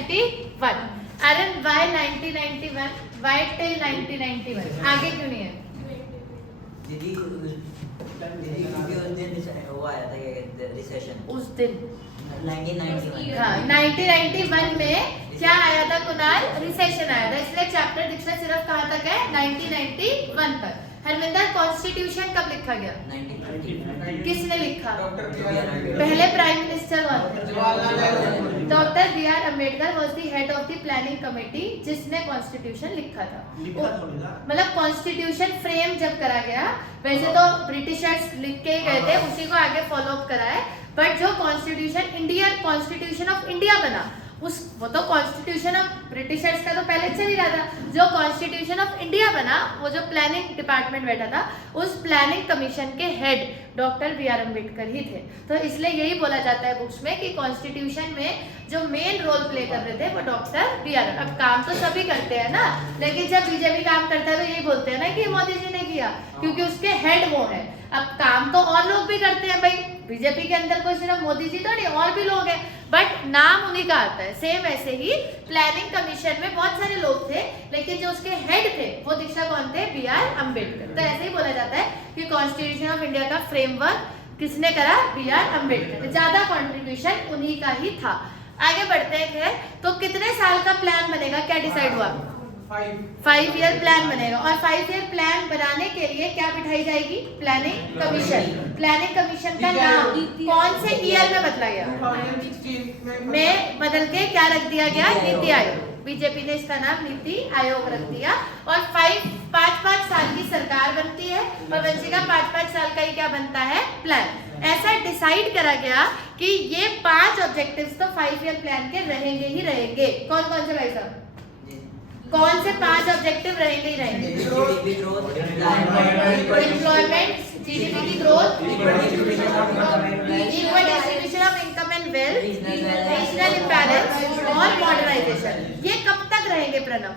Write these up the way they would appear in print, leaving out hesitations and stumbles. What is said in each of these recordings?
1991। अरे why 1991? Why till 1991? आगे क्यों नहीं है? दीदी क्योंकि उस दिन वो आया था, क्या कहते हैं, रिसेशन। उस दिन 1991। हाँ 1991 में क्या आया था कुणाल? रिसेशन आया था, इसलिए चैप्टर दीक्षा सिर्फ कहाँ तक है? 1991 तक। हरविंदर कॉन्स्टिट्यूशन कब लिखा गया? 1930। किसने लिखा? पहले prime minister doctor B R Ambedkar was the head of the planning committee जिसने कॉन्स्टिट्यूशन लिखा था। मतलब कॉन्स्टिट्यूशन फ्रेम जब करा गया, वैसे तो ब्रिटिशर्स लिख के ही गए थे, उसी को आगे फॉलो अप करा है, बट जो constitution Indian constitution of India बना, उस वो तो कॉन्स्टिट्यूशन ऑफ ब्रिटिशर्स का तो पहले चल ही रहा था, जो कॉन्स्टिट्यूशन ऑफ इंडिया बना, वो जो प्लानिंग डिपार्टमेंट बैठा था, उस प्लानिंग कमीशन के head doctor B R Ambedkar ही थे। तो इसलिए यही बोला जाता है बुक्स में कि कॉन्स्टिट्यूशन में जो मेन रोल प्ले कर रहे थे वो डॉक्टर बी आर। अब काम तो सभी करते हैं ना, लेकिन जब बीजेपी काम करता है तो यही बोलते हैं ना कि मोदी जी ने किया, क्योंकि उसके हेड वो है। अब काम तो और लोग भी करते हैं भाई, बीजेपी के अंदर कोई सिर्फ मोदी जी तो नहीं, और भी लोग हैं, बट नाम उन्हीं का आता है। सेम ऐसे ही प्लानिंग कमीशन में बहुत सारे लोग थे, लेकिन जो उसके हेड थे वो दीक्षा कौन थे? B R Ambedkar. तो ऐसे ही बोला जाता है कि कॉन्स्टिट्यूशन ऑफ इंडिया का फ्रेमवर्क किसने करा? B R Ambedkar. ज्यादा कॉन्ट्रीब्यूशन उन्हीं का ही था। आगे बढ़ते हैं, तो कितने साल का प्लान बनेगा, क्या डिसाइड हुआ? 5 ईयर प्लान बनेगा, और 5 ईयर प्लान बनाने के लिए क्या बिठाई जाएगी? Planning commission. प्लानिंग कमीशन का नाम कौन से ईयर में बदला गया? में बदल के क्या रख दिया गया? नीति आयोग। बीजेपी ने इसका नाम नीति आयोग रख दिया, और 5-5 साल की सरकार बनती है, और वंशिका 5-5 साल का ही क्या बनता है? प्लान। ऐसा डिसाइड करा गया कि ये 5 ऑब्जेक्टिव्स तो 5 ईयर प्लान के रहेंगे ही रहेंगे। कौन कौन से भाई साहब? कौन से 5 ऑब्जेक्टिव रहेंगे ही रहेंगे? एम्प्लॉयमेंट, जीडीपी की growth, equal distribution of income and wealth, regional imbalance और मॉडर्नाइजेशन। ये कब तक रहेंगे प्रणव?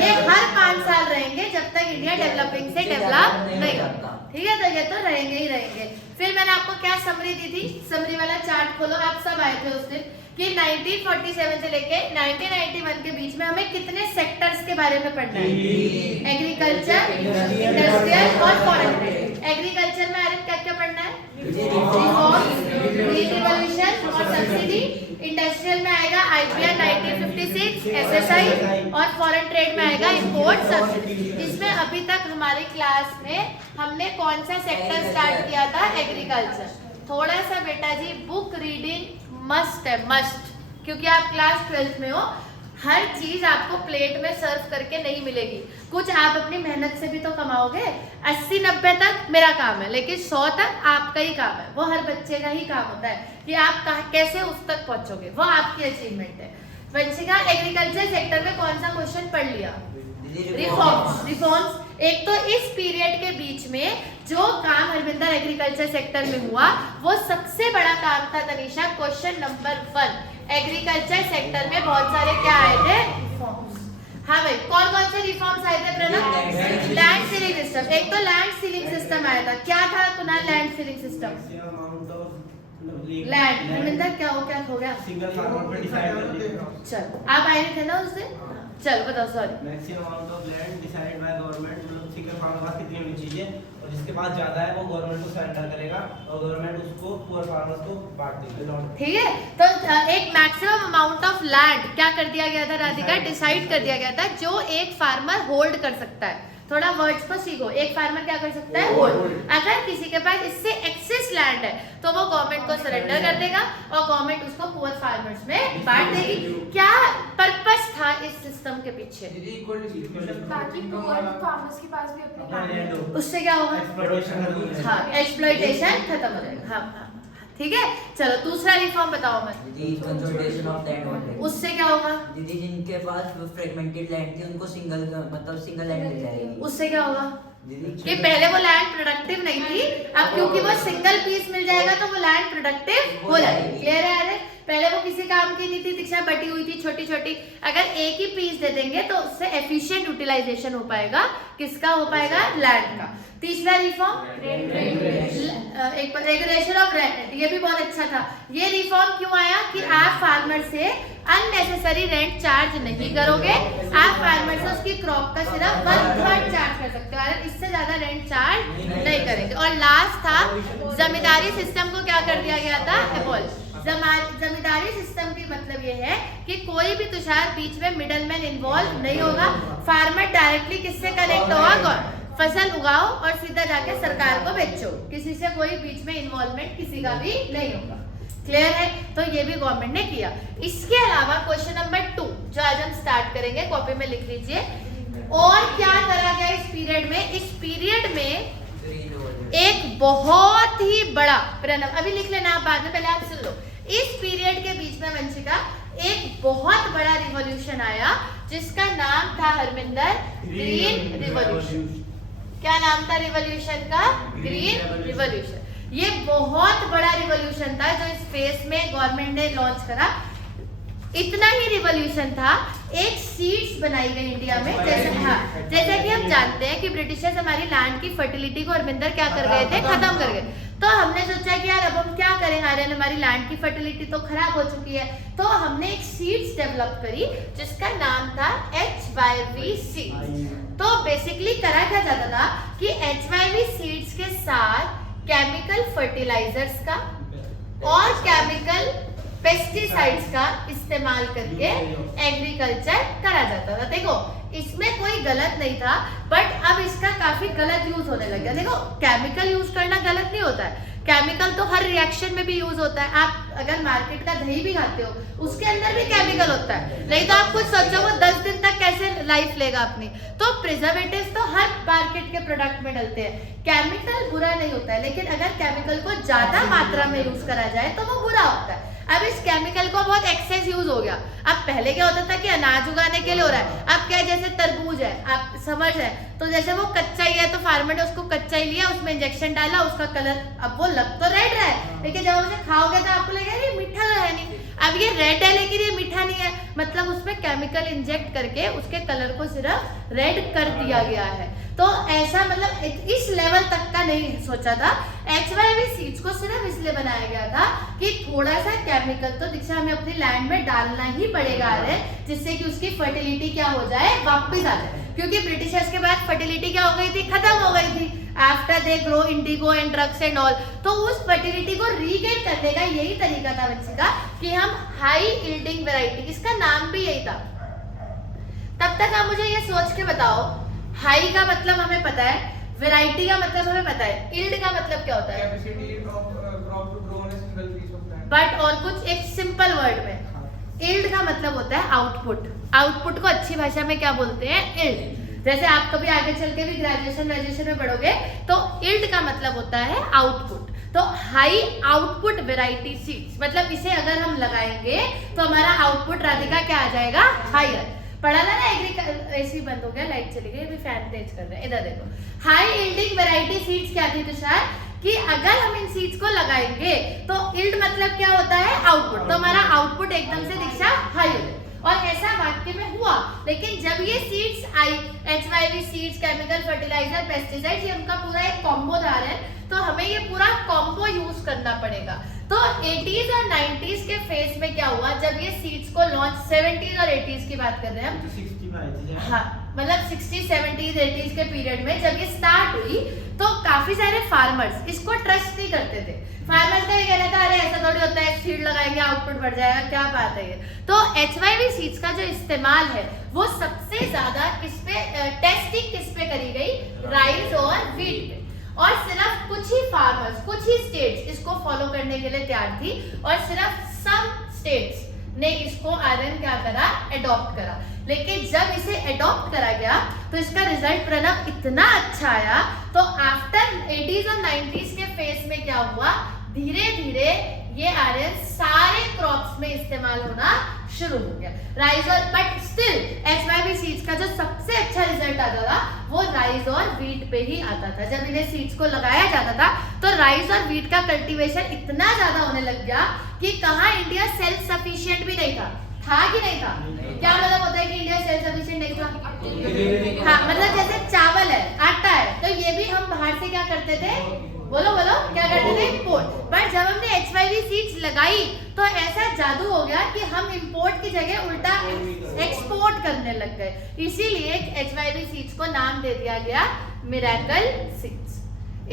ये हर 5 साल रहेंगे, जब तक इंडिया डेवलपिंग से डेवलप नहीं होता। ठीक है, तो ये तो रहेंगे ही रहेंगे। फिर मैंने आपको क्या समरी दी थी? समरी वाला चार्ट खोलो, आप सब आए थे उस दिन, कि 1947 से लेके 1991 के बीच में हमें कितने सेक्टर्स के बारे में पढ़ना है? एग्रीकल्चर, इंडस्ट्रियल और फॉरेन ट्रेड। एग्रीकल्चर में आरिफ क्या क्या पढ़ना है? ग्रीन रिवॉल्यूशन और सब्सिडी। इंडस्ट्रियल में आएगा आईपीआर 1956, एसएसआई, और फॉरेन ट्रेड में आएगा इंपोर्ट सब्सिडी। इसमें अभी तक हमारी क्लास में हमने कौन सा सेक्टर स्टार्ट किया था? एग्रीकल्चर। थोड़ा सा बेटा जी बुक रीडिंग मस्ट है, मस्ट, क्योंकि आप क्लास 12th में हो। हर चीज आपको प्लेट में सर्व करके नहीं मिलेगी, कुछ आप अपनी मेहनत से भी तो कमाओगे। 80-90 तक मेरा काम है, लेकिन 100 तक आपका ही काम है। वो हर बच्चे का ही काम होता है कि आप कैसे उस तक पहुंचोगे, वो आपकी अचीवमेंट है। वंशिका, एग्रीकल्चर सेक्टर में कौन सा क्वेश्चन पढ़ लिया? रिफॉर्म्स। एक तो इस पीरियड के बीच में जो काम हरविंदर एग्रीकल्चर सेक्टर में हुआ, वो सबसे बड़ा काम था Tanisha. Question number 1, agriculture sector में बहुत सारे क्या आए थे? रिफॉर्म्स। हाँ भाई, कौन कौन से रिफॉर्म्स आए थे प्रणव? Land ceiling system. एक तो लैंड सीलिंग सिस्टम आया था। क्या था Kunal land ceiling system? Land Harvinder क्या हो गया? सिंगल फार्मर पे डिसाइड कर दिया। चल, आप आए थे ना उस दिन? चलो बताओ। Sorry, maximum amount of land decided by government, मतलब सिंगल फार्मर के पास कितनी होनी चाहिए, और जिसके पास ज्यादा है वो गवर्नमेंट को सरेंडर करेगा, और गवर्नमेंट उसको पुअर फार्मर्स को बांट देगी। ठीक है, तो एक मैक्सिमम अमाउंट ऑफ लैंड क्या कर दिया गया था राधिका? डिसाइड कर दिया गया था, जो एक फार्मर होल्ड कर सकता है। थोड़ा वर्ड्स को सीखो। एक फार्मर क्या कर सकता है? होल्ड। अगर किसी के पास इससे एक्सेस लैंड है तो वो गवर्नमेंट को सरेंडर कर देगा, और गवर्नमेंट उसको पुअर फार्मर्स में बांट देगी। क्या पर्पस था इस सिस्टम के पीछे? ताकि पुअर फार्मर्स के पास भी अपनी लैंड हो। उससे क्या होगा? हाँ, एक्सप्लॉइटेशन खत्म हो जाएगा। हाँ, ठीक है। चलो दूसरा रिफॉर्म बताओ। मैं कंसोलिडेशन ऑफ लैंड होल्डिंग। उससे क्या होगा? दीदी जिनके पास फ्रेगमेंटेड लैंड थी उनको सिंगल लैंड मिल जाएगी। उससे क्या होगा? कि पहले वो लैंड प्रोडक्टिव नहीं थी, अब क्योंकि वो सिंगल पीस मिल जाएगा तो वो लैंड प्रोडक्टिव हो जाएगी। क्लियर है? पहले वो किसी काम की नहीं थी, दीक्षा बटी हुई थी छोटी छोटी। अगर एक ही पीस दे देंगे तो उससे एफिशिएंट यूटिलाइजेशन हो पाएगा, किसका हो पाएगा, लैंड का। तीसरा रिफॉर्म रेगुलेशन ऑफ रेंट, ये भी बहुत अच्छा था। ये रिफॉर्म क्यों आया कि आप फार्मर से अननेसेसरी रेंट चार्ज नहीं करोगे, आप फार्मर से उसकी क्रॉप का सिर्फ 1/3 चार्ज कर सकते हो, और इससे ज्यादा रेंट चार्ज नहीं करेंगे। और लास्ट था जमींदारी सिस्टम को क्या कर दिया गया था, एबॉलिश। जमींदारी सिस्टम की मतलब ये है कि कोई भी तुषार बीच में मिडलमैन इन्वॉल्व नहीं होगा, फार्मर डायरेक्टली किससे कनेक्ट होगा, फसल उगाओ और सीधा जाके सरकार को बेचो, किसी से कोई बीच में इन्वॉल्वमेंट किसी का भी नहीं होगा। क्लियर है? तो ये भी गवर्नमेंट ने किया। इसके अलावा क्वेश्चन नंबर 2 जो आज हम स्टार्ट करेंगे, कॉपी में लिख लीजिए। और क्या करा गया इस पीरियड में? इस पीरियड में एक बहुत ही बड़ा प्रणव, अभी लिख लेना आप बाद में, पहले आप सुन लो। इस पीरियड के बीच में वंशिका एक बहुत बड़ा रिवॉल्यूशन आया जिसका नाम था हरमिंदर ग्रीन रिवॉल्यूशन। क्या नाम था रिवॉल्यूशन का? Green revolution. ये बहुत बड़ा रिवॉल्यूशन था जो इस फेज में गवर्नमेंट ने लॉन्च करा। इतना ही रिवॉल्यूशन था, एक सीड्स बनाई गई इंडिया में। जैसे कि हम जानते हैं कि ब्रिटिशर्स हमारी लैंड की फर्टिलिटी को हरमिंदर क्या कर गए थे, खत्म कर गए। तो हमने सोचा कि यार अब हम क्या करें, आर्यन हमारी लैंड की फर्टिलिटी तो खराब हो चुकी है। तो हमने एक सीड्स डेवलप करी जिसका नाम था HYV सीड्स। तो बेसिकली करा क्या जाता था कि HYV सीड्स के साथ केमिकल फर्टिलाइजर्स का और केमिकल पेस्टिसाइड्स का इस्तेमाल करके एग्रीकल्चर करा जाता था। देखो इसमें कोई गलत नहीं था, बट अब इसका काफी गलत यूज होने लग गया। देखो केमिकल यूज करना गलत नहीं होता है, केमिकल तो हर रिएक्शन में भी यूज होता है। आप अगर मार्केट का दही भी खाते हो उसके अंदर भी केमिकल होता है, नहीं तो आप कुछ सोचो वो 10 दिन तक कैसे लाइफ लेगा अपनी। तो प्रिजर्वेटिव्स तो हर मार्केट के प्रोडक्ट में डलते हैं। केमिकल बुरा नहीं होता है, लेकिन अगर केमिकल को ज्यादा मात्रा में यूज करा जाए तो वो बुरा होता है। अब इस केमिकल को बहुत एक्सेस यूज हो गया। अब पहले क्या होता था कि अनाज उगाने के लिए हो रहा है, अब क्या, जैसे तरबूज है, आप समझ है, तो जैसे वो कच्चा ही है तो फार्मर ने उसको कच्चा ही लिया, उसमें इंजेक्शन डाला, उसका कलर, अब वो लग तो रेड रहा है, लेकिन जब उसे खाओगे तो आपको लगेगा ये मीठा तो है नहीं। अब ये रेड है लेकिन ये मीठा नहीं है, मतलब उसमें केमिकल इंजेक्ट करके उसके कलर को सिर्फ रेड कर दिया गया है। तो ऐसा मतलब इस लेवल तक का नहीं सोचा था। HYV सीड्स को सिर्फ इसलिए बनाया गया था कि थोड़ा सा केमिकल तो दीक्षा हमें अपनी लैंड में डालना ही पड़ेगा, जिससे कि उसकी फर्टिलिटी क्या हो जाए, वापस आ जाए। क्योंकि ब्रिटिशर्स के बाद फर्टिलिटी क्या हो गई थी, खत्म हो गई थी। After they grow Indigo and drugs and all, तो उस फर्टिलिटी को रीगेन करने का यही तरीका था वंशिका कि हम हाई यील्डिंग वैरायटी, इसका नाम भी यही था। तब तक आप मुझे ये सोच के बताओ, हाई का मतलब हमें पता है, वैरायटी का मतलब हमें पता है, यील्ड का मतलब क्या होता है, बट और कुछ एक सिंपल वर्ड में यील्ड का मतलब होता है आउटपुट। आउटपुट को अच्छी भाषा में क्या बोलते हैं, यील्ड। जैसे आप कभी आगे चल के भी ग्रेजुएशन में पढ़ोगे तो यील्ड का मतलब होता है आउटपुट। तो हाई आउटपुट वैरायटी सीड्स, मतलब इसे अगर हम लगाएंगे तो हमारा आउटपुट राधिका क्या आ जाएगा, हायर। पढ़ा था ना एसी बंद हो गया, लाइट चली गई, अभी फैन तेज कर रहे हैं। इधर देखो, हाई यील्डिंग वैरायटी सीड्स क्या थी तुषार, कि अगर हम इन सीड्स को लगाएंगे तो यील्ड मतलब क्या होता है, आउटपुट। तो हमारा आउटपुट एकदम से दीक्षा हाई हो जाए। और ऐसा वाक्य में हुआ, लेकिन जब ये सीड्स आई, HYV seeds, chemical fertiliser, pesticides, ये उनका पूरा एक कॉम्बो था है, तो हमें ये पूरा कॉम्बो यूज करना पड़ेगा। तो 80s और 90s के फेज में क्या हुआ, जब ये सीड्स को लॉन्च, 70s और 80s की बात कर रहे हैं हम, हाँ मतलब 60s 70s 80s के पीरियड में जब ये स्टार्ट हुई तो काफी सारे फार्मर्स इसको ट्रस्ट नहीं करते थे। फार्मर्स का ये कहना था अरे ऐसा थोड़ी होता है, सीड लगाएंगे आउटपुट बढ़ जाएगा, क्या बात है ये। तो HYV सीड्स का जो इस्तेमाल है वो सबसे ज्यादा किस पे, टेस्टिंग किस पे करी गई, राइस और व्हीट पे। और सिर्फ कुछ ही फार्मर्स, कुछ ही स्टेट्स इसको फॉलो करने के लिए तैयार थी, और सिर्फ सम स्टेट्स ने इसको आयरन क्या करा, एडॉप्ट करा। लेकिन जब इसे एडॉप्ट करा गया तो इसका रिजल्ट प्रणव इतना अच्छा आया। तो आफ्टर 80s और 90s के फेज में क्या हुआ, धीरे धीरे ये आयरन सारे क्रॉप्स में इस्तेमाल होना शुरू हो गया। राइस और बट स्टिल HYV सीड्स का जो सबसे अच्छा रिजल्ट आता था वो राइस और वीट पे ही आता था। जब इन्हें सीड्स को लगाया जाता था तो राइस और वीट का कल्टीवेशन इतना ज्यादा होने लग गया कि कहाँ इंडिया सेल्फ सफिशिएंट भी नहीं था कि नहीं था? क्या मतलब होता है कि इंडिया सेल्फ सफिशिएंट नहीं था? हाँ, मतलब जैसे चावल है, आटा है, तो ये भी हम बाहर से क्या करते थे? बोलो क्या करते थे? इंपोर्ट। बट जब हमने HYV सीड्स लगाई तो ऐसा जादू हो गया कि हम इंपोर्ट की जगह उल्टा एक्सपोर्ट करने लग गए। इसीलिए HYV सीड्स को नाम दे दिया गया मिरेकल सीड्स।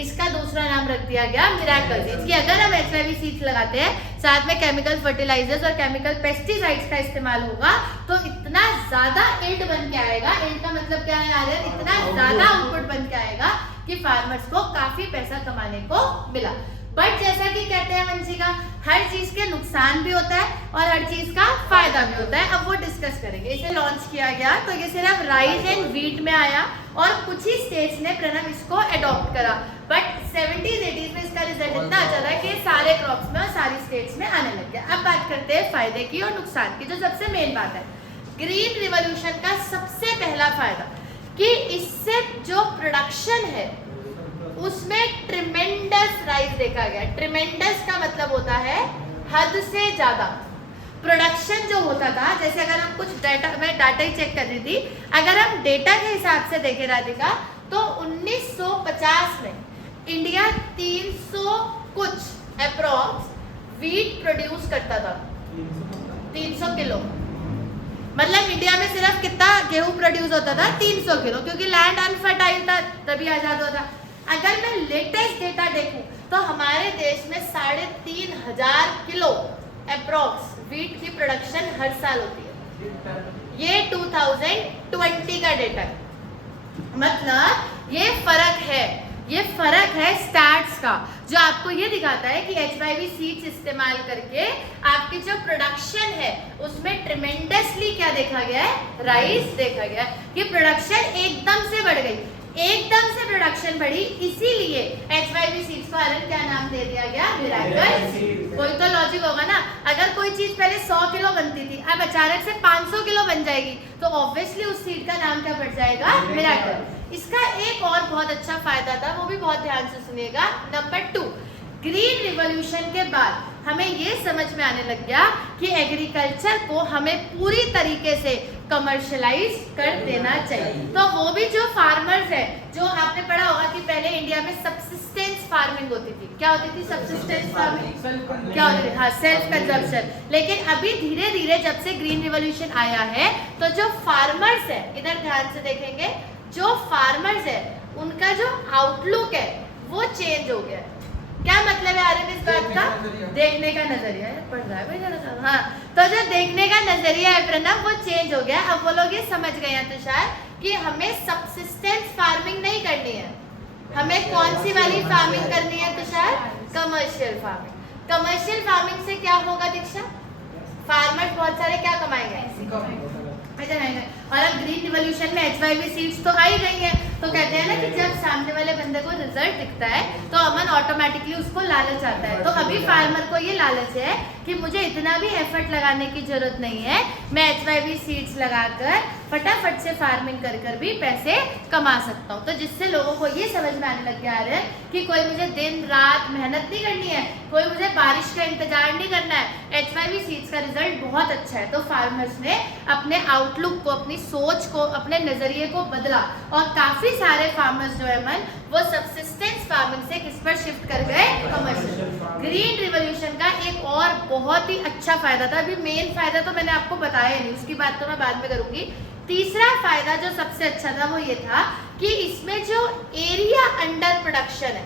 इसका दूसरा नाम रख दिया गया मिरेकल सीड्स कि अगर हम HYV सीड्स लगाते हैं, साथ में केमिकल फर्टिलाइजर्स और केमिकल पेस्टिसाइड्स का इस्तेमाल होगा, तो इतना ज्यादा यील्ड बन के आएगा। यील्ड का मतलब क्या है आर्यन? इतना ज्यादा आउटपुट बन के आएगा कि फार्मर्स को काफी पैसा कमाने को मिला। बट जैसा कि कहते हैं वंशिका, हर चीज के नुकसान भी होता है और हर चीज का फायदा भी होता है। अब वो डिस्कस करेंगे। इसे लॉन्च किया गया तो ये सिर्फ राइस एंड वीट में आया और कुछ ही स्टेट्स ने प्रणव इसको अडॉप्ट करा। बट 70s 80s में इसका रिजल्ट इतना अच्छा था कि सारे क्रॉप्स में और सारी स्टेट्स में आने लग गया। अब बात करते हैं फायदे की और नुकसान की, जो सबसे मेन बात है। ग्रीन रिवॉल्यूशन का सबसे पहला फायदा कि इससे जो प्रोडक्शन है उसमें ट्रिमेंडस राइज देखा गया। ट्रिमेंडस का मतलब होता है हद से ज्यादा। प्रोडक्शन जो होता था, जैसे अगर हम कुछ डाटा, मैं डाटा ही चेक कर रही थी, अगर हम डेटा के हिसाब से देखें राधिका, तो 1950 में इंडिया 300 कुछ अप्रॉक्स वीट प्रोड्यूस करता था। 300 किलो, मतलब इंडिया में सिर्फ कितना गेहूं प्रोड्यूस होता था? 300 किलो, क्योंकि लैंड अनफर्टाइल था, तभी आजाद होता। अगर मैं लेटेस्ट डेटा देखूं तो हमारे देश में 3500 किलो अप्रॉक्स वीट की प्रोडक्शन हर साल होती है। ये 2020 का डेटा है। मतलब ये फर्क है स्टैट्स का, जो आपको ये दिखाता है कि HYV सीड्स इस्तेमाल करके आपकी जो प्रोडक्शन है उसमें ट्रिमेंडसली क्या देखा गया है? राइस देखा गया कि प्रोडक्शन एकदम से बढ़ गई, एकदम से प्रोडक्शन बढ़ी। इसीलिए HYV सीड्स को आर्यन क्या नाम दे दिया गया? मिरेकल। कोई तो लॉजिक होगा ना, अगर कोई चीज पहले 100 किलो बनती थी, अब अचानक से 500 किलो बन जाएगी, तो ऑब्वियसली उस सीड का नाम क्या पड़ जाएगा? मिरेकल। इसका एक और बहुत अच्छा फायदा था, वो भी बहुत ध्यान से सुनिएगा। नंबर 2, ग्रीन रिवॉल्यूशन के बाद हमें ये समझ में आने लग गया कि एग्रीकल्चर को हमें पूरी तरीके से कमर्शियलाइज कर देना चाहिए। तो वो भी जो फार्मर्स है, जो आपने पढ़ा होगा कि पहले इंडिया में सबसिस्टेंस फार्मिंग होती थी। क्या होती थी सबसिस्टेंस फार्मिंग? क्या होती थी? हाँ, सेल्फ कंजम्पशन। लेकिन अभी धीरे धीरे जब से ग्रीन रिवॉल्यूशन आया है, तो जो फार्मर्स है, इधर ध्यान से देखेंगे, जो फार्मर्स है उनका जो आउटलुक है वो चेंज हो गया है। क्या मतलब है आर्यन इस बात का? देखने का नजरिया है, पढ़ रहा है भाई जरा। हाँ, तो जो देखने का नजरिया है प्रणव, वो चेंज हो गया। अब वो लोग ये समझ गए हैं तुषार कि हमें सबसिस्टेंस फार्मिंग नहीं करनी है, हमें कौन सी वाली फार्मिंग करनी है Tushar? Commercial farming. Commercial farming से क्या होगा दीक्षा? फार्मर्स बहुत सारे क्या कमाएंगे? और अब ग्रीन रिवॉल्यूशन में HYV सीड्स तो आ ही गई है, तो कहते हैं ना कि जब सामने वाले बंदे को रिजल्ट दिखता है तो अमन ऑटोमेटिकली उसको लालच आता है। तो अभी फार्मर को ये लालच है कि मुझे इतना भी एफर्ट लगाने की जरूरत नहीं है, मैं HYV सीड्स लगाकर फटाफट से फार्मिंग कर कर भी पैसे कमा सकता हूँ। तो जिससे लोगों को ये समझ में आने लग गया है कि कोई मुझे दिन रात मेहनत नहीं करनी है, कोई मुझे बारिश का इंतजार नहीं करना है। HYV सीड्स का रिजल्ट बहुत अच्छा है। तो फार्मर्स ने अपने आउटलुक को, अपनी सोच को, अपने नजरिए को बदला और काफी सारे फार्मर्स जो है मन, वो सबसिस्टेंस फार्मिंग से किस पर शिफ्ट कर गए? कमर्शियल। ग्रीन रिवॉल्यूशन का एक और बहुत ही अच्छा फायदा था, अभी मेन फायदा तो मैंने आपको बताया नहीं, उसकी बात तो मैं बाद में करूंगी। तीसरा फायदा जो सबसे अच्छा था वो ये था कि इसमें जो एरिया अंडर प्रोडक्शन है,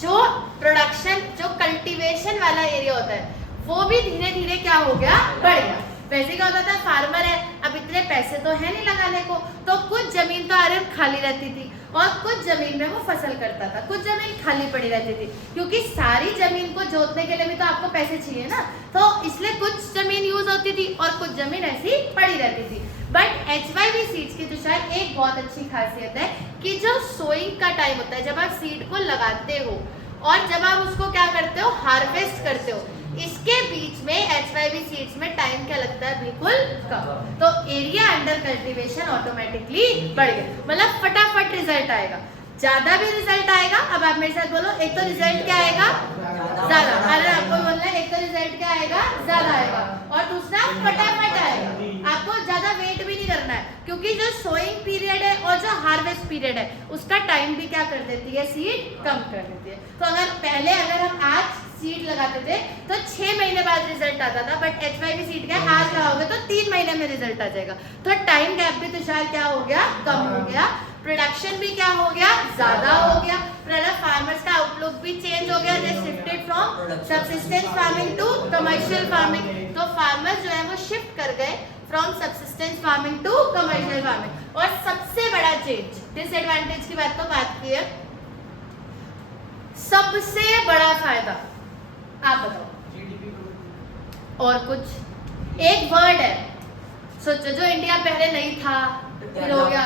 जो प्रोडक्शन, जो कल्टीवेशन वाला एरिया होता है, वो भी धीरे धीरे क्या हो गया? बढ़ गया। वैसे क्या होता था, फार्मर है, अब इतने पैसे तो है नहीं लगाने को, तो कुछ जमीन तो आर्यन खाली रहती थी और कुछ जमीन में वो फसल करता था, कुछ जमीन खाली पड़ी रहती थी, क्योंकि सारी जमीन को जोतने के लिए भी तो आपको पैसे चाहिए ना, तो इसलिए कुछ जमीन यूज होती थी और कुछ जमीन ऐसी पड़ी रहती थी। बट HYV सीड्स की तो शायद एक बहुत अच्छी खासियत है कि जो सोइंग का टाइम होता है, जब आप सीड को लगाते हो और जब आप उसको क्या करते हो? हार्वेस्ट करते हो, इसके बीच में HYV H5V सीड्स में टाइम क्या लगता है, बिल्कुल कम। तो एरिया अंडर कल्टीवेशन ऑटोमेटिकली बढ़ गया, मतलब फटाफट रिजल्ट आएगा, ज्यादा भी रिजल्ट आएगा। अब आप मेरे साथ बोलो, एक तो रिजल्ट क्या आएगा, ज्यादा। अरे आपको बोलना है, एक तो रिजल्ट क्या आएगा, ज्यादा आएगा, और दूसरा फटाफट आएगा। आपको ज्यादा वेट भी नहीं करना है, क्योंकि जो सोइंग पीरियड है और जो हार्वेस्ट पीरियड है उसका टाइम भी क्या कर देती है, सीड कम कर देती है। तो अगर हम आज सीड लगाते थे तो 6 महीने बाद रिजल्ट आता था, बट H5V सीड का आज लगाओगे तो 3 महीने में रिजल्ट आ जाएगा। तो टाइम गैप भी तुषार क्या हो गया, कम हो गया। प्रोडक्शन भी क्या हो गया, ज्यादा हो गया। प्रणव, फार्मर्स का आउटलुक भी चेंज हो गया, they shifted from subsistence farming to commercial farming. तो फार्मर्स जो है वो शिफ्ट कर गए from subsistence farming to commercial farming. और सबसे बड़ा चेंज, डिसएडवांटेज की बात तो बात की है, सबसे बड़ा फायदा आप बताओ, और कुछ एक वर्ड है, सोचो, जो इंडिया पहले नहीं था, फिर हो गया,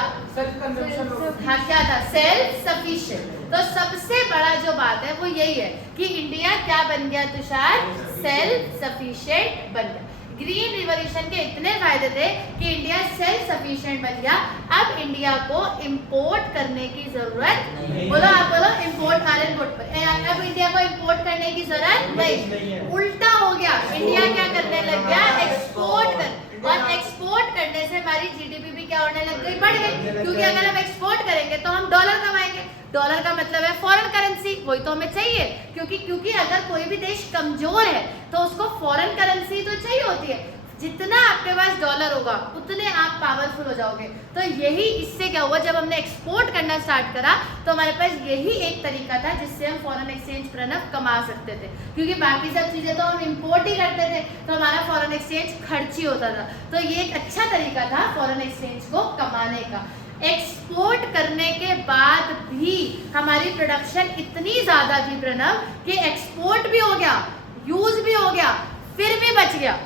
हाँ क्या था, सेल्फ सफिशिएंट। तो सबसे बड़ा जो बात है वो यही है कि इंडिया क्या बन गया तुषार, सेल्फ सफिशिएंट बन गया। ग्रीन रिवॉल्यूशन के इतने फायदे थे कि इंडिया सेल्फ सफिशिएंट बन गया। अब इंडिया को इंपोर्ट करने की जरूरत, बोलो आप बोलो, इंपोर्ट अब इंडिया को इंपोर्ट करने की जरूरत नहीं, उल्टा हो गया। इंडिया क्या करने लग गया, एक्सपोर्ट कर, और एक्सपोर्ट करने से हमारी जीडीपी भी क्या होने लग गई, बढ़ गई। क्योंकि अगर हम एक्सपोर्ट करेंगे तो हम डॉलर कमाएंगे, डॉलर का मतलब है फॉरेन करेंसी, वही तो हमें चाहिए। क्योंकि अगर कोई भी देश कमजोर है तो उसको फॉरेन करेंसी तो चाहिए होती है। जितना आपके पास डॉलर होगा उतने आप पावरफुल हो जाओगे। तो यही, इससे क्या हुआ, जब हमने एक्सपोर्ट करना स्टार्ट करा तो हमारे पास यही एक तरीका था जिससे हम फॉरेन एक्सचेंज प्रणव कमा सकते थे। क्योंकि बाकी सब चीजें तो हम इंपोर्ट ही करते थे, तो हमारा फॉरेन एक्सचेंज खर्ची होता था। तो ये एक अच्छा तरीका था फॉरेन एक्सचेंज को कमाने का। एक्सपोर्ट करने के बाद भी हमारी प्रोडक्शन इतनी ज्यादा थी प्रणव कि एक्सपोर्ट भी हो गया, यूज भी हो गया, फिर भी बच गया।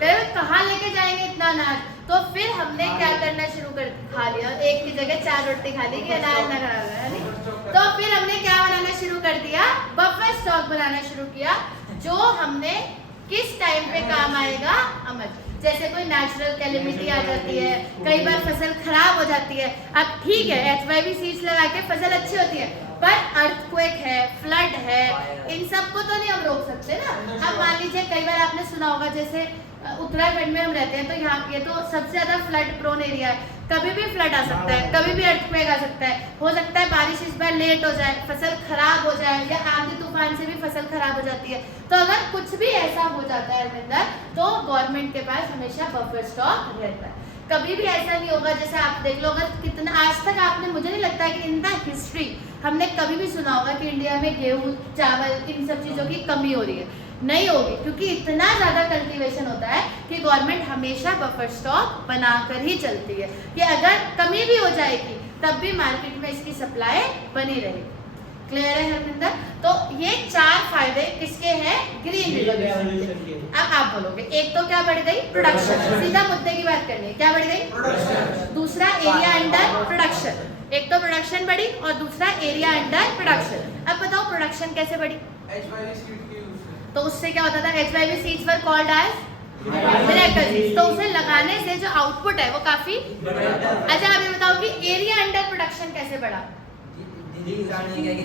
फिर कहाँ लेके जाएंगे इतना अनाज? तो फिर हमने क्या करना शुरू कर खा लिया, एक की जगह 4 रोटी खा ली कि अनाज ना खा लिया। तो फिर हमने क्या बनाना शुरू कर दिया, बफर स्टॉक बनाना शुरू किया, जो हमने किस टाइम पे काम आएगा, अमर, जैसे कोई नेचुरल कैलेमिटी आ जाती है, कई बार फसल खराब हो जाती है। अब ठीक है, H5V सीड्स लगा के फसल अच्छी होती है, पर अर्थक्वेक है, फ्लड है, इन सब को तो नहीं हम रोक सकते ना। अब मान लीजिए, कई बार आपने सुना होगा, जैसे उत्तराखंड में हम रहते हैं तो यहाँ ये तो सबसे ज्यादा फ्लड प्रोन एरिया है, कभी भी फ्लड आ सकता है, कभी भी अर्थक्वेक आ सकता है। हो सकता है बारिश इस बार लेट हो जाए, फसल खराब हो जाए, या आंधी तूफान से भी फसल खराब हो जाती है। तो अगर कुछ भी ऐसा हो जाता है अरविंदर, तो गवर्नमेंट के पास हमेशा बफर स्टॉक रहता है। कभी भी ऐसा नहीं होगा, जैसे आप देख लो, अगर कितना आज तक आपने, मुझे नहीं लगता कि इन द हिस्ट्री हमने कभी भी सुना होगा कि इंडिया में गेहूं, चावल, इन सब चीज़ों की कमी हो रही है, नहीं होगी। क्योंकि इतना ज़्यादा कल्टीवेशन होता है कि गवर्नमेंट हमेशा बफर स्टॉक बनाकर ही चलती है कि अगर कमी भी हो जाएगी तब भी मार्केट में इसकी सप्लाई बनी रहेगी। क्लियर है हरविंदर? तो ये 4 फायदे किसके हैं, ग्रीन रिवॉल्यूशन के। अब आप बोलोगे, एक तो क्या बढ़ गई, प्रोडक्शन, सीधा मुद्दे की बात करनी है, क्या बढ़ गई, दूसरा एरिया अंडर प्रोडक्शन। एक तो प्रोडक्शन बढ़ी और दूसरा एरिया अंडर प्रोडक्शन। अब बताओ प्रोडक्शन कैसे बढ़ी, तो उससे क्या होता था, H5V seeds were called as miracle seeds. तो उसे लगाने से जो आउटपुट है वो काफी। अच्छा अभी बताओ कि एरिया अंडर प्रोडक्शन कैसे बढ़ा,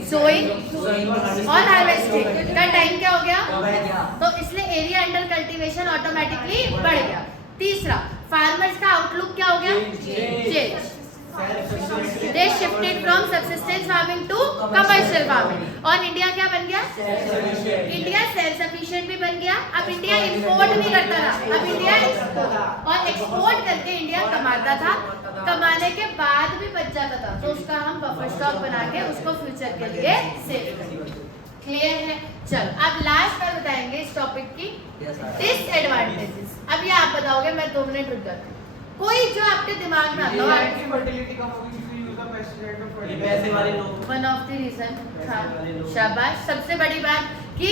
सोइंग और हार्वेस्टिंग का टाइम क्या हो गया, तो इसलिए एरिया अंडर कल्टीवेशन ऑटोमेटिकली बढ़ गया। तीसरा, फार्मर्स का आउटलुक क्या हो गया, change, they shifted from subsistence farming to commercial farming. और इंडिया क्या बन गया, इंडिया सेल्फ सफिशिएंट भी बन गया। अब इंडिया इंपोर्ट नहीं करता था, अब इंडिया एक्सपोर्ट, और एक्सपोर्ट करके इंडिया कमाता था, कमाने के बाद भी बच जाता था, तो उसका हम बफर स्टॉक बना के उसको फ्यूचर के लिए सेव करेंगे। क्लियर है? चलो अब लास्ट बार बताएंगे इस टॉपिक की डिसएडवांटेजेस। अब ये आप बताओगे, मैं 2 मिनट रुक जाती हूँ। कोई जो आपके दिमाग में आता हो, फर्टिलिटी कम होगी क्योंकि यूज ऑफ पेस्टिसाइड और फर्टिलाइजर, पैसे वाले लोग, वन ऑफ द रीजन। हाँ शाबाश, सबसे बड़ी बात कि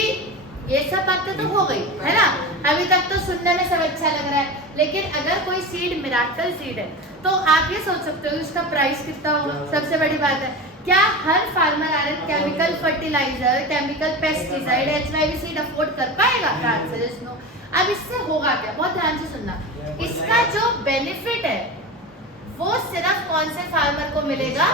ये सब बातें तो हो गई है ना, अभी तक तो सुनने में सब अच्छा लग रहा है, लेकिन अगर कोई सीड मिराकल सीड है तो आप ये सोच सकते हो कि उसका प्राइस कितना होगा। सबसे बड़ी बात है क्या हर farmer are an chemical fertiliser, chemical pesticide, HYV seed afford कर पाएगा? The answer is no. अब इससे होगा क्या, बहुत ध्यान से सुनना, इसका जो बेनिफिट है वो सिर्फ कौन से फार्मर को मिलेगा?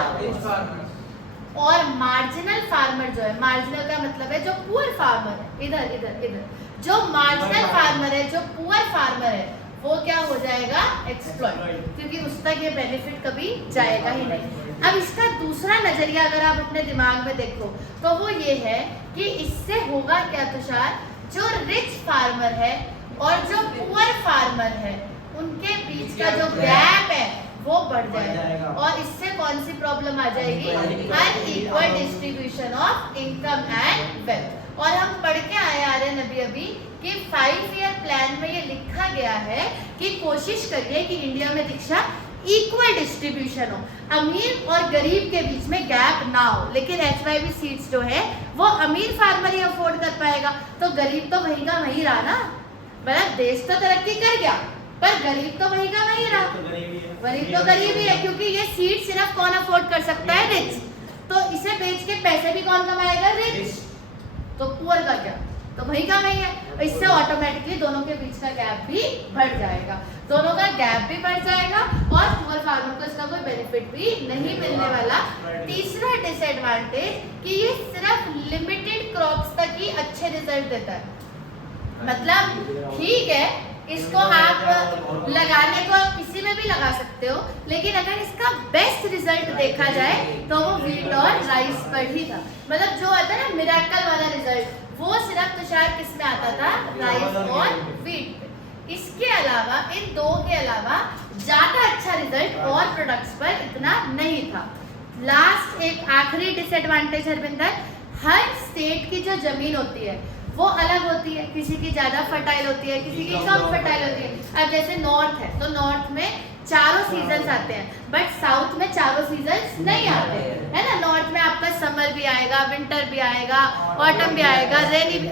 और मार्जिनल फार्मर जो है, मार्जिनल का मतलब है जो पुअर फार्मर है, इधर इधर इधर, जो मार्जिनल फार्मर है, जो पुअर फार्मर है, वो क्या हो जाएगा? एक्सप्लॉइट, क्योंकि उस तक ये बेनिफिट कभी जाएगा ही नहीं। अब इसका दूसरा नजरिया अगर आप अपने दिमाग में देखो तो वो ये है कि इससे होगा क्या तुषार, जो रिच फार्मर है और जो पुअर फार्मर है उनके बीच का जो गैप है वो बढ़ जाएगा, और इससे कौन सी प्रॉब्लम आ जाएगी? Unequal distribution of income and wealth. और हम पढ़ के आए आ रहे हैं अभी कि 5 ईयर प्लान में ये लिखा गया है कि कोशिश करिए कि इंडिया में दीक्षा इक्वल डिस्ट्रीब्यूशन हो, अमीर और गरीब के बीच में गैप ना हो। लेकिन HYV सीड्स जो है वो अमीर फार्मर ही अफोर्ड कर पाएगा, तो गरीब तो वहीं का वहीं रहा ना। मतलब देश तो तरक्की कर गया पर गरीब तो वहीं का वहीं रहा, गरीब तो गरीब ही है, क्योंकि ये सीड सिर्फ कौन अफोर्ड कर सकता है? रिच। तो इसे बेच के पैसे भी कौन कमाएगा? रिच। तो पुअर का क्या, तो वही का वही है। इससे ऑटोमेटिकली दोनों के बीच का गैप भी बढ़ जाएगा, दोनों का गैप भी बढ़ जाएगा और पुअर फार्मर को इसका कोई बेनिफिट भी नहीं मिलने वाला। तीसरा डिसएडवांटेज कि ये सिर्फ लिमिटेड क्रॉप्स तक ही अच्छे रिजल्ट देता है। मतलब ठीक है, इसको आप लगाने को किसी में भी लगा सकते हो, लेकिन अगर इसका बेस्ट रिजल्ट देखा जाए तो वो व्हीट और राइस पर ही था। मतलब जो आता है ना मिरेकल वाला रिजल्ट, वो सिर्फ तुषार किस में आता था? राइस और व्हीट पे। इसके अलावा, इन दो के अलावा ज्यादा अच्छा रिजल्ट और प्रोडक्ट्स पर इतना नहीं था। लास्ट एक आखिरी डिसएडवांटेज हरविंदर, हर स्टेट की जो जमीन होती है वो अलग होती है, किसी की ज्यादा फर्टाइल होती है, किसी की कम फर्टाइल होती है। अब जैसे नॉर्थ है तो नॉर्थ में चारों सीजन्स आते हैं, बट साउथ में चारों सीजन्स नहीं आते, है ना। नॉर्थ में आपका समर भी आएगा, विंटर भी आएगा, ऑटम भी आएगा, रेनी भी,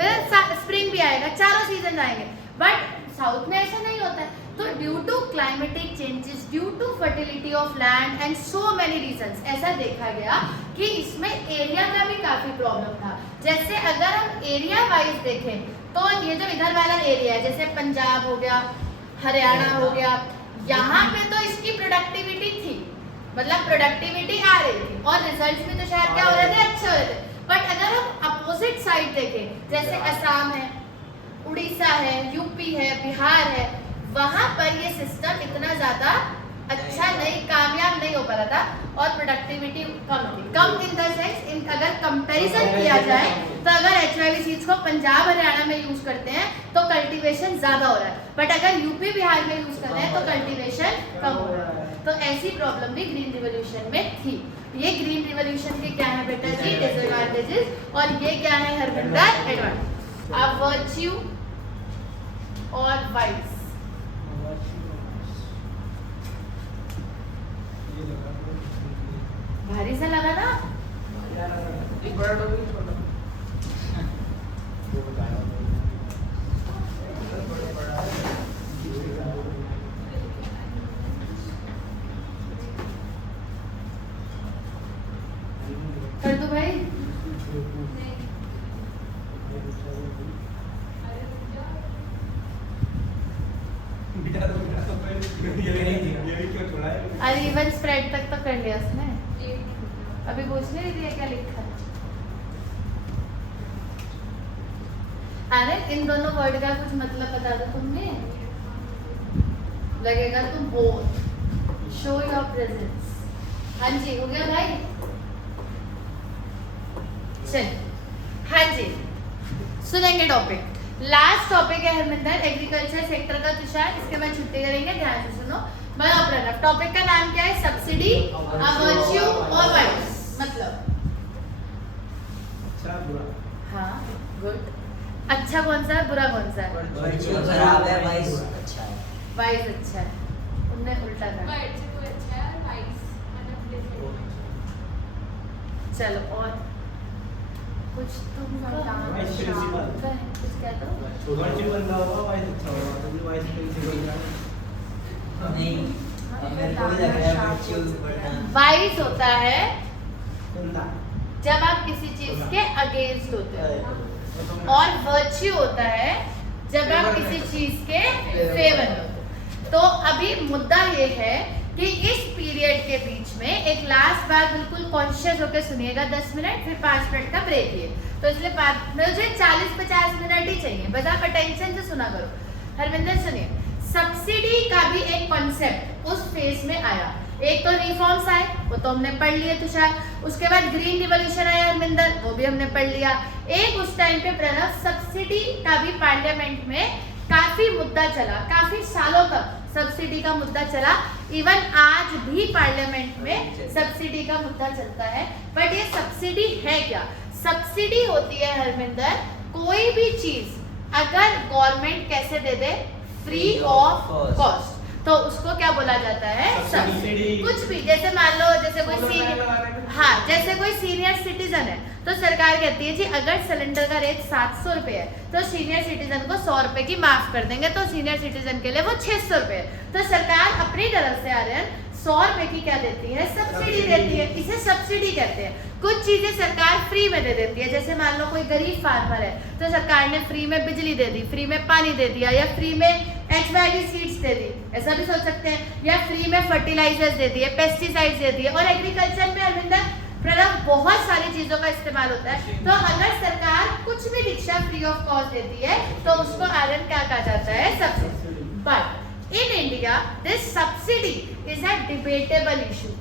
स्प्रिंग भी आएगा, चारों सीजन आएंगे। बट साउथ में ऐसा नहीं होता है। तो due to climatic changes, due to fertility of land and so many reasons, ऐसा देखा गया कि इसमें एरिया का भी काफी प्रॉब्लम था। जैसे अगर हम एरिया वाइज देखें तो ये जो इधर वाला एरिया है, जैसे पंजाब हो गया, हरियाणा हो गया, यहाँ पे तो इसकी प्रोडक्टिविटी थी, मतलब प्रोडक्टिविटी आ रही थी और रिजल्ट्स भी तो शायद क्या हो रहे थे? अच्छे हो रहे थे। बट अगर हम अपोजिट साइड देखें, जैसे असम है, उड़ीसा है, यूपी है, बिहार है, वहां पर ये सिस्टम इतना ज्यादा अच्छा नहीं, कामयाब नहीं हो पा रहा था और प्रोडक्टिविटी कम थी। कम इन द सेंस, अगर कंपैरिजन किया जाए तो अगर HYV सीड्स को पंजाब हरियाणा में यूज करते हैं तो कल्टीवेशन ज्यादा हो रहा है, बट अगर यूपी बिहार में यूज कर रहे हैं तो कल्टीवेशन कम हो रहा है। तो ऐसी प्रॉब्लम भी ग्रीन रिवोल्यूशन में थी। ये ग्रीन रिवोल्यूशन के क्या है बेटा जी? डिसएडवांटेजेस। और ये क्या है हरविंदर? एडवांटेज। अब वर्च्यू और वाइस। भारी सा लगा ना? कर दो भाई। अरे इवन स्प्रेड तक तो कर लिया उसने, अभी पूछने नहीं दिया क्या लिखा है। अरे इन दोनों वर्ड का कुछ मतलब बता दो तुमने, लगेगा तुम बोथ, शो योर प्रेजेंस। हाँ जी, हो गया भाई? चल, हाँ जी, सुनेंगे टॉपिक। लास्ट टॉपिक है हरमिंदर, एग्रीकल्चर सेक्टर का तुषार, इसके बाद छुट्टी करेंगे, ध्यान से सुनो। टॉपिक का नाम क्या है? सब्सिडी, वर्च्यू और वाइस। मतलब अच्छा बुरा। हाँ, गुड। अच्छा कौन सा है, बुरा कौन सा है? वर्च्यू खराब है, वाइस अच्छा है। वाइस अच्छा है, उनने उल्टा कर। चलो और कुछ तुम वाइस प्रिंसिपल। कुछ कह दो। वर्च्यू बंदा होगा, वाइस अच्छा होगा, तो वाइस प्रिंसिपल नहीं, अब मेरे को भी लग रहा है वर्च्यू बढ़ना। वाइस होता है जब आप किसी चीज के अगेंस्ट होते हो, और वर्च्यू होता है जब आप किसी चीज के फेवर में होते हो। तो अभी मुद्दा ये है कि इस पीरियड के बीच में एक लास्ट बार बिल्कुल कॉन्शियस होकर सुनिएगा, 10 मिनट फिर 5 मिनट का ब्रेक है, तो इसलिए मुझे 40-50 मिनट ही चाहिए, बस आप अटेंशन से सुना करो। हरविंदर सुनिए, सब्सिडी का भी एक कॉन्सेप्ट उस फेज में आया। एक तो रिफॉर्म्स आए, वो तो हमने पढ़ लिए तुषार, उसके बाद ग्रीन रिवॉल्यूशन आया हरविंदर, वो भी हमने पढ़ लिया। एक उस टाइम पे प्रणव सब्सिडी का भी पार्लियामेंट में काफी मुद्दा चला, काफी सालों तक सब्सिडी का मुद्दा चला। इवन आज भी पार्लियामेंट में सब्सिडी का मुद्दा चलता है। बट ये सब्सिडी है क्या? सब्सिडी होती है हरविंदर, कोई भी चीज अगर गवर्नमेंट कैसे दे दे, फ्री ऑफ कॉस्ट, तो उसको क्या बोला जाता है? सब्सिडी। कुछ भी, जैसे मान लो जैसे कोई जैसे कोई सीनियर सिटीजन है, तो सरकार कहती है जी अगर सिलेंडर का रेट 700 रुपए है तो सीनियर सिटीजन को 100 रुपए की माफ कर देंगे, तो सीनियर सिटीजन के लिए वो 600 रुपए है। तो सरकार अपनी तरफ से आ रहे हैं 100 रुपए की क्या देती है? सब्सिडी देती है। इसे सब्सिडी कहते हैं। कुछ चीजें सरकार फ्री में दे देती है, जैसे मान लो कोई गरीब फार्मर है तो सरकार ने फ्री में बिजली दे दी, फ्री में पानी दे दिया, या फ्री में HYV सीड्स दे दी, ऐसा भी सोच सकते हैं, या फ्री में फर्टिलाइजर्स दे दिए, पेस्टिसाइड्स दे दिए। और एग्रीकल्चर में अरविंदर प्रणव बहुत सारी चीजों का इस्तेमाल होता है। तो अगर सरकार कुछ भी रिक्शा फ्री ऑफ कॉस्ट देती है तो उसको आर्यन क्या कहा जाता है? Subsidy. But in India this subsidy is a debatable issue.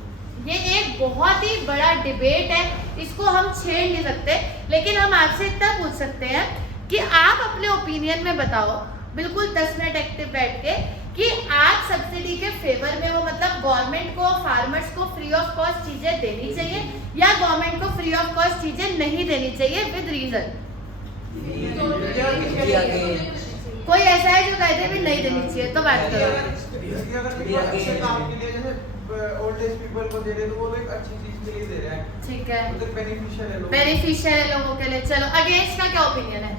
ये एक बहुत ही बड़ा डिबेट है, इसको हम छेड़ नहीं सकते, लेकिन हम आपसे इतना पूछ सकते हैं कि आप अपने ओपिनियन में बताओ, बिल्कुल 10 मिनट एक्टिव बैठ के, कि आप सब्सिडी के फेवर में हो, मतलब गवर्नमेंट को फार्मर्स को फ्री ऑफ कॉस्ट चीजें देनी चाहिए या गवर्नमेंट को फ्री ऑफ कॉस्ट चीजें नहीं देनी चाहिए विद रीजन। कोई ऐसा है जो कहते भी नहीं देनी चाहिए, तो बात करो। ओल्ड एज पीपल को दे रहे तो वो एक अच्छी चीज के लिए दे रहे हैं, ठीक है, तो बेनिफिशियल है, बेनिफिशियल है लोगों के लिए। चलो अगेंस्ट का क्या ओपिनियन है?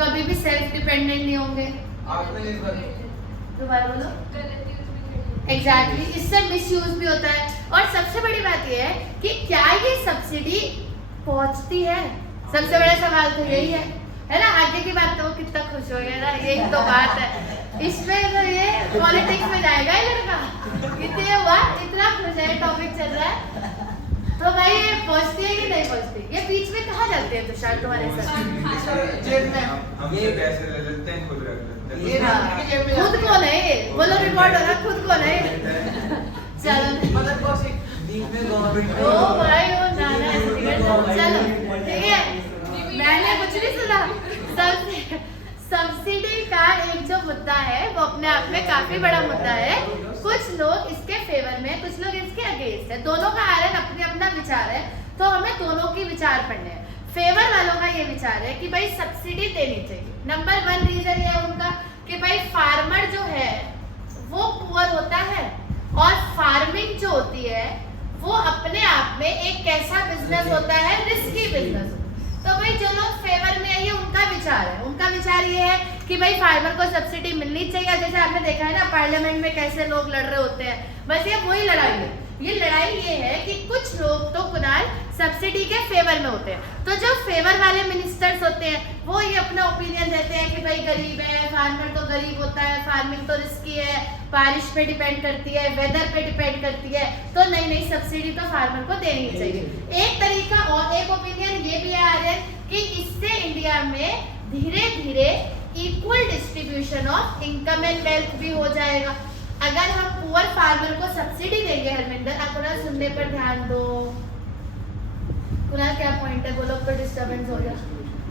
कभी भी सेल्फ डिपेंडेंट नहीं होंगे, आत्मनिर्भर। दोबारा बोलो। एग्जैक्टली, इससे मिसयूज भी होता है। और सबसे बड़ी बात यह है कि क्या ये सब्सिडी पहुंचती है? सबसे बड़ा सवाल तो यही है ना? आगे की बात तो वो कितना खुश हो गया ना, यही तो बात है। इसमें तो ये पॉलिटिक्स में जाएगा ये लड़का, इतने हुआ, इतना खुश है, टॉपिक चल रहा है। तो भाई ये पहुंचती है कि नहीं पहुंचती? ये बीच में कहाँ जाते हैं तुषार तुम्हारे साथ? जेब में ये पैसे ले लेते हैं, खुद रख लेते हैं। ये खुद को नहीं, बोलो रिकॉर्ड हो रहा, खुद को नहीं। चलो मतलब बस एक बीच में गवर्नमेंट ओ भाई वो नाना चलो ठीक है, मैंने कुछ नहीं सुना। सब्सिडी का एक जो मुद्दा है वो अपने आप में काफी बड़ा मुद्दा है। कुछ लोग इसके फेवर में, कुछ लोग इसके अगेंस्ट है, दोनों का आर्यन अपने अपना विचार है, तो हमें दोनों की विचार पढ़ने हैं। फेवर वालों का ये विचार है कि भाई सब्सिडी देनी चाहिए। नंबर 1 रीजन ये है उनका कि भाई फार्मर जो है वो पुअर होता है, और फार्मिंग जो होती है वो अपने आप में एक कैसा बिजनेस होता है? Risky business. तो भाई जो लोग फेवर में है ये उनका विचार है। उनका विचार ये है कि भाई फार्मर को सब्सिडी मिलनी चाहिए। जैसे आपने देखा है ना पार्लियामेंट में कैसे लोग लड़ रहे होते हैं, बस ये वही लड़ाई है। ये लड़ाई ये है कि कुछ लोग तो कुणाल सब्सिडी के फेवर में होते हैं, तो जो फेवर वाले मिनिस्टर्स होते हैं वो ये अपना ओपिनियन देते हैं कि भाई गरीब है, फार्मर तो गरीब होता है, फार्मिंग तो रिस्की है, बारिश पे डिपेंड करती है, वेदर पे डिपेंड करती है, तो नहीं सब्सिडी तो फार्मर को देनी ही चाहिए। एक तरीका और एक ओपिनियन ये भी आ रहा है कि इससे इंडिया में धीरे धीरे equal distribution of income and wealth भी हो जाएगा। अगर हम पुअर फार्मर को सब्सिडी देंगे, हरमिंदर आप कुणाल सुनने पर ध्यान दो। कुणाल क्या पॉइंट है? बोलो, पर डिस्टर्बेंस हो गया।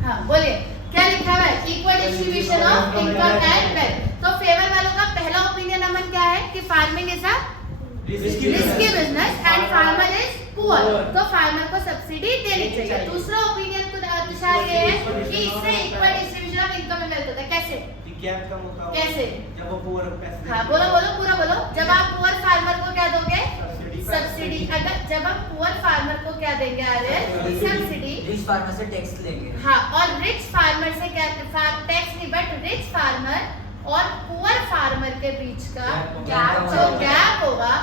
हाँ बोलिए, क्या लिखा हुआ है? Equal distribution of income and wealth. तो फेवर वालों का पहला ओपिनियन अमन क्या है कि farming is a risky business and farmer is poor, तो फार्मर को सब्सिडी देनी चाहिए। दूसरा ओपिनियन तुषार ये है कि इससे equal distribution of income and wealth होता है। कैसे? गैप कम होता है कैसे? जब वो पुअर पैसे। हाँ बोलो बोलो, पूरा बोलो। जब आप पुअर फार्मर को क्या दोगे? सब्सिडी। अगर जब हम पुअर फार्मर को क्या देंगे सब्सिडी, रिच फार्मर से टैक्स लेंगे। हाँ, और रिच फार्मर से क्या टैक्स नहीं, बट रिच फार्मर और पुअर फार्मर के बीच का जो गैप होगा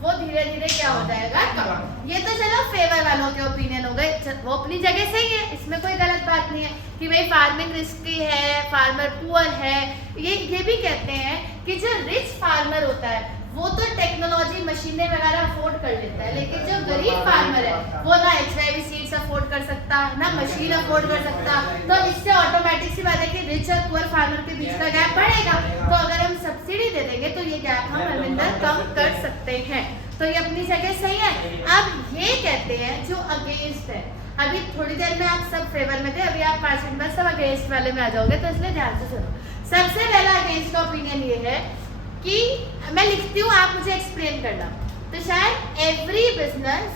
वो धीरे धीरे क्या हो जाएगा कम। ये तो चलो फेवर वालों के ओपिनियन हो गए, वो अपनी जगह सही है, इसमें कोई गलत बात नहीं है कि भाई फार्मिंग रिस्की है, फार्मर पुअर है। ये भी कहते हैं कि जो रिच फार्मर होता है वो तो टेक्नोलॉजी मशीनें वगैरह अफोर्ड कर लेता है, लेकिन जो गरीब फार्मर है वो ना HIV सीड्स अफोर्ड कर सकता, ना मशीन अफोर्ड कर सकता। तो इससे ऑटोमेटिक सी बात है कि रिच और पुअर फार्मर के बीच का गैप बढ़ेगा। तो अगर हम सब्सिडी दे देंगे तो ये गैप हम हरमिंदर कम कर सकते हैं। तो ये अपनी जगह सही है। अब ये कहते हैं जो अगेंस्ट है, अभी थोड़ी देर में आप सब फेवर में थे, अभी आप 5 मिनट बाद सब अगेंस्ट वाले में आ जाओगे, तो इसलिए ध्यान से सुनो। सबसे पहला अगेंस्ट का ओपिनियन ये है कि मैं लिखती हूँ, आप मुझे एक्सप्लेन करना। तो शायद एवरी बिजनेस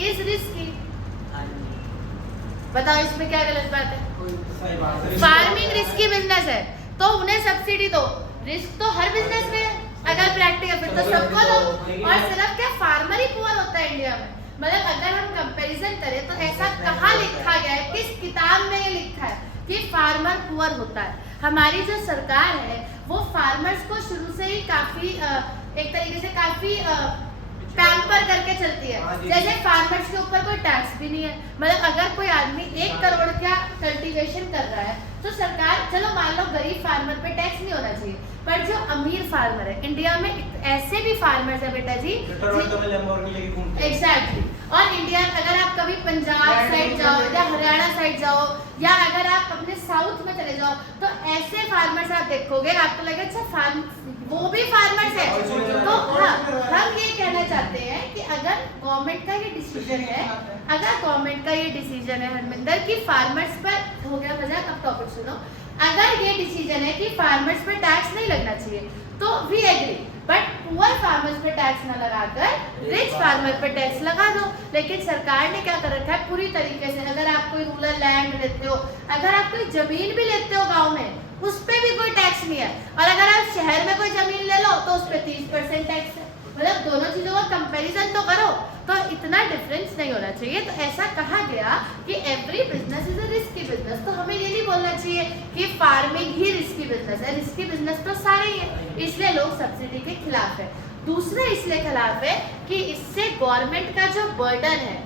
इज रिस्की। बताओ इसमें क्या गलत बात है? सही बात है। फार्मिंग रिस्की बिजनेस है तो उन्हें सब्सिडी दो। रिस्क तो हर बिजनेस में है, अगर प्रैक्टिकल फिर तो सबको दो। और सिर्फ क्या फार्मर ही पुअर होता है इंडिया में? मतलब अगर हम कंपैरिजन करें तो ऐसा कहाँ लिखा गया है, किस किताब में ये लिखा है कि फार्मर पुअर होता है? हमारी जो सरकार है वो फार्मर्स को शुरू से ही काफी एक तरीके से काफी पैम्पर करके चलती है। जैसे फार्मर्स के ऊपर कोई टैक्स भी नहीं है। मतलब अगर कोई आदमी 1 करोड़ का कल्टीवेशन कर रहा है तो सरकार, चलो मान लो गरीब फार्मर पे टैक्स नहीं होना चाहिए, पर जो अमीर फार्मर है इंडिया में, ऐसे भी फार्मर्स है बेटा जी, एग्जैक्टली। और इंडिया अगर आप कभी पंजाब साइड जाओ या हरियाणा साइड जाओ या अगर आप अपने साउथ में चले जाओ तो ऐसे फार्मर्स आप देखोगे, आपको लगे अच्छा फार्म वो भी फार्मर्स है। तो हाँ, हम ये कहना चाहते हैं कि अगर गवर्नमेंट का ये डिसीजन है, अगर गवर्नमेंट का ये डिसीजन है हरमिंदर कि फार्मर्स पर, हो गया मजाक, अब टॉपिक सुनो। अगर ये डिसीजन है कि फार्मर्स पर टैक्स नहीं लगना चाहिए तो we agree, but poor farmers पे टैक्स ना लगाकर रिच फार्मर पे टैक्स लगा दो। लेकिन सरकार ने क्या कर रखा है पूरी तरीके से, अगर आप कोई रूरल लैंड लेते हो, अगर आप कोई जमीन भी लेते हो गांव में, उस पे भी कोई टैक्स नहीं है। और अगर आप शहर में कोई जमीन ले लो तो उस पे 30% टैक्स है। मतलब दोनों चीजों का कंपैरिजन तो करो, तो इतना डिफरेंस नहीं होना चाहिए। तो ऐसा कहा गया कि every business is a risky business, तो हमें ये नहीं बोलना चाहिए कि फार्मिंग ही रिस्की बिजनेस है। रिस्की बिजनेस तो सारे ही है, इसलिए लोग सब्सिडी के खिलाफ है। दूसरा इसलिए खिलाफ है कि इससे गवर्नमेंट का जो बर्डन है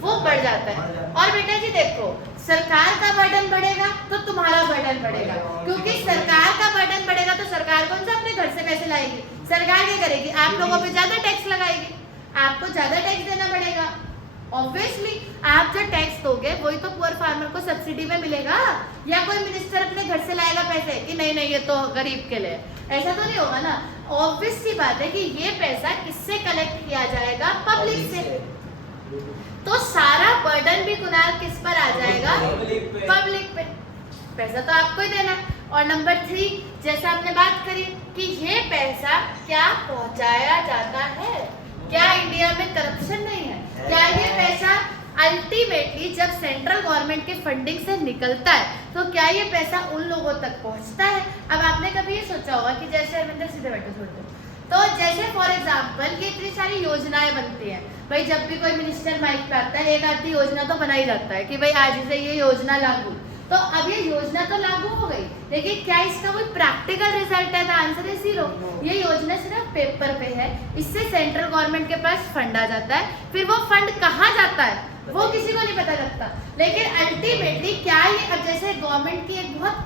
वो बढ़ जाता है। और बेटा जी देखो, सरकार का बर्डन बढ़ेगा तो तुम्हारा बर्डन बढ़ेगा, क्योंकि सरकार का बर्डन बढ़ेगा तो सरकार कौन सा अपने घर से पैसे लाएगी? सरकार क्या करेगी? आप लोगों पे ज्यादा टैक्स लगाएगी, आपको ज्यादा टैक्स देना पड़ेगा। ऑब्वियसली आप जो टैक्स दोगे वही तो पुअर फार्मर को सब्सिडी में मिलेगा, या कोई मिनिस्टर अपने घर से लाएगा पैसे कि नहीं नहीं ये तो गरीब के लिए? ऐसा तो नहीं होगा ना। ऑब्वियस सी बात है कि ये पैसा किससे कलेक्ट किया जाएगा? पब्लिक से। तो सारा बर्डन भी कुणाल किस पर आ जाएगा? पब्लिक पे। पैसा तो आपको ही देना है। और नंबर 3, जैसा आपने बात करी कि ये पैसा क्या पहुंचाया जाता है? क्या इंडिया में करप्शन नहीं है? क्या ये पैसा अल्टीमेटली जब सेंट्रल गवर्नमेंट के फंडिंग से निकलता है तो क्या ये पैसा उन लोगों तक पहुंचता है? अब आपने कभी ये सोचा होगा कि जैसे हरमिंदर सीधे बैठे छोड़ दो, तो जैसे फॉर एग्जांपल ये इतनी सारी योजनाएं बनती हैं, भाई जब भी कोई मिनिस्टर माइक पे आता है एक आधी योजना तो बना ही जाता है कि भाई आज से ये योजना लागू। तो अब ये योजना तो लागू हो गई, लेकिन क्या इसका कोई प्रैक्टिकल रिजल्ट है? The answer is 0। ये योजना सिर्फ पेपर पे है, इससे सेंट्रल गवर्नमेंट के पास फंड आ जाता है, फिर वो फंड कहाँ जाता है वो किसी को नहीं पता लगता। लेकिन अल्टीमेटली क्या ये, अब जैसे गवर्नमेंट की एक बहुत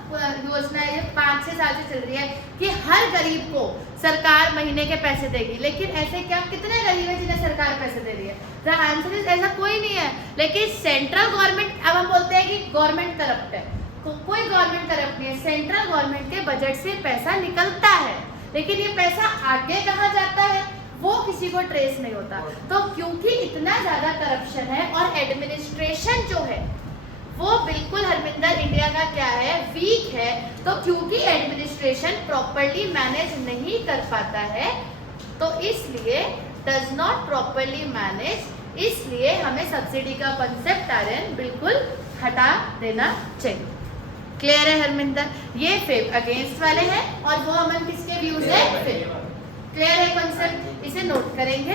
योजना है 5-6 साल से चल रही है कि हर गरीब को सरकार महीने के पैसे देगी, लेकिन ऐसे क्या कितने गरीब है जिन्हें सरकार पैसे दे रही है? द आंसर इज ऐसा कोई नहीं है। लेकिन सेंट्रल गवर्नमेंट, अब हम बोलते हैं कि गवर्नमेंट करप्ट है, कोई गवर्नमेंट करप्ट नहीं है। सेंट्रल गवर्नमेंट के बजट से पैसा निकलता है, लेकिन ये पैसा आगे कहाँ जाता है वो किसी को ट्रेस नहीं होता। तो क्योंकि इतना ज्यादा करप्शन है और एडमिनिस्ट्रेशन जो है वो बिल्कुल हरमिंदर इंडिया का क्या है, वीक है, तो क्योंकि एडमिनिस्ट्रेशन प्रॉपर्ली मैनेज नहीं कर पाता है तो इसलिए डज नॉट प्रॉपर्ली मैनेज, इसलिए हमें सब्सिडी का कंसेप्ट आर्यन बिल्कुल हटा देना चाहिए। क्लियर है हरमिंदर? ये फेव अगेंस्ट वाले हैं और वो अमन किसके व्यूज है? क्लियर है कॉन्सेप्ट? इसे नोट करेंगे।